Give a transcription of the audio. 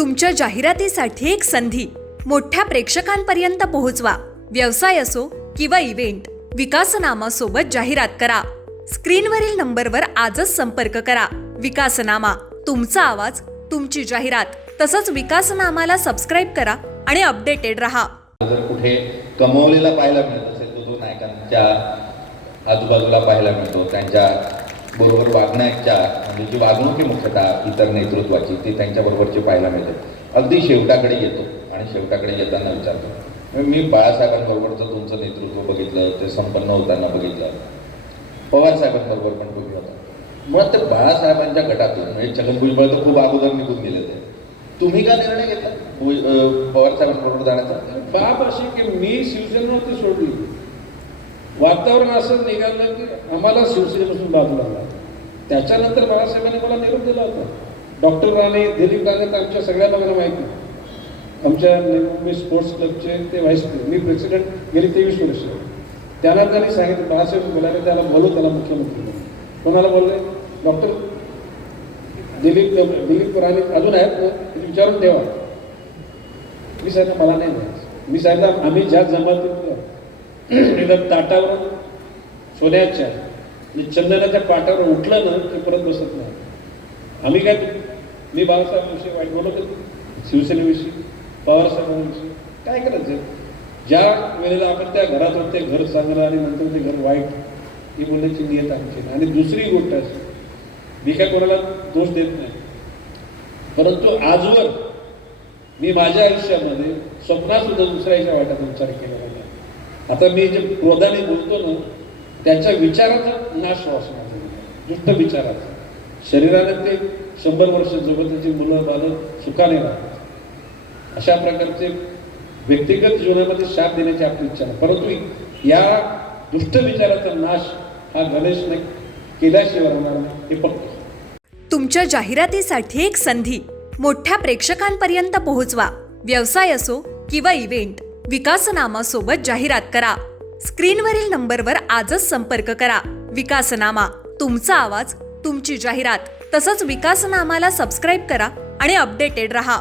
तुमच्या जाहिरातीसाठी एक संधी मोठ्या प्रेक्षकांपर्यंत पोहोचवा. व्यवसाय असो किंवा इव्हेंट, विकासनामा सोबत जाहिरात करा. स्क्रीनवरील नंबरवर आजच संपर्क करा. विकासनामा, तुमचा आवाज, तुमची जाहिरात. तसंच विकासनामाला सबस्क्राईब करा आणि अपडेटेड रहा. जर कुठे कमवलेला पाहायला मिळत असेल तर तो नायकांच्या आजूबाजूला पाहायला मिळतो. त्यांच्या बरोबर वागण्याच्या म्हणजे जी वागणूक आहे मुख्यतः इतर नेतृत्वाची ती त्यांच्याबरोबरची पाहायला मिळते. अगदी शेवटाकडे येतो आणि शेवटाकडे येताना विचारतो, मी बाळासाहेबांबरोबरचं तुमचं नेतृत्व बघितलं, ते संपन्न होताना बघितलं, पवार साहेबांबरोबर पण बघितलं होतं. मग ते बाळासाहेबांच्या गटातून म्हणजे छगन भुजबळ तर खूप अगोदर निघून गेले ते, तुम्ही का निर्णय घेतला पवार साहेबांबरोबर जाण्याचा? बाब अशी की मी शिवसेना नव्हती सोडली, वातावरण असं निघालं की आम्हाला शिवसेनेपासून बाजूला लागला. त्याच्यानंतर बाळासाहेबांनी मला निरोप दिला होता. डॉक्टर राणे, दिलीप राणे तर आमच्या सगळ्यांना मला माहिती, आमच्या मुंबई स्पोर्ट्स क्लबचे ते व्हाईस मी प्रेसिडेंट गेली 23 वर्ष. त्यांना त्यांनी सांगितलं बाळासाहेब बोलायला, त्याला बोलू, त्याला मुख्यमंत्री म्हणून. कोणाला बोलले? डॉक्टर दिलीप राणे अजून आहेत ना, विचारून ठेवा. मी सांगितलं मला नाही द्यायचं. मी सांगितलं आम्ही ज्या जमातीत ताटावरून सोन्याच्या चंदनाच्या पाटावर उठलं ना ते परत बसत नाही. आम्ही काय, मी बाळासाहेबांविषयी वाईट बोलत होतो, शिवसेनेविषयी, पवारसाहेबांविषयी काय करायचं? ज्या वेळेला आपण त्या घरात होते, घर चांगलं आणि नंतर ते घर वाईट, ही बोलण्याची नियत आमची. आणि दुसरी गोष्ट अशी, मी काय कोणाला दोष देत नाही, परंतु आजवर मी माझ्या आयुष्यामध्ये स्वप्नात सुद्धा दुसऱ्याच्या वाट्यात विचार केलेला नाही. आता मी जे क्रोधाने बोलतो ना, त्याच्या विचाराचा नाश वासना, दुष्ट विचाराचा. शरीराने ते 100 वर्ष जगत, त्याची मुलं बालं सुखाने राहतात. अशा प्रकारचे व्यक्तिगत जीवनामध्ये शाप देण्याची आपली इच्छा नाही, परंतु या दुष्ट विचाराचा नाश हा गणेशने केल्याशिवाय होणार नाही, हे पक्क. तुमच्या जाहिरातीसाठी एक संधी मोठ्या प्रेक्षकांपर्यंत पोहोचवा. व्यवसाय असो किंवा इव्हेंट, विकासनामा सोबत जाहिरात करा. स्क्रीनवरील नंबरवर आजच संपर्क करा. विकासनामा, तुमचा आवाज, तुमची जाहिरात. तसंच विकासनामाला सबस्क्राईब करा आणि अपडेटेड रहा.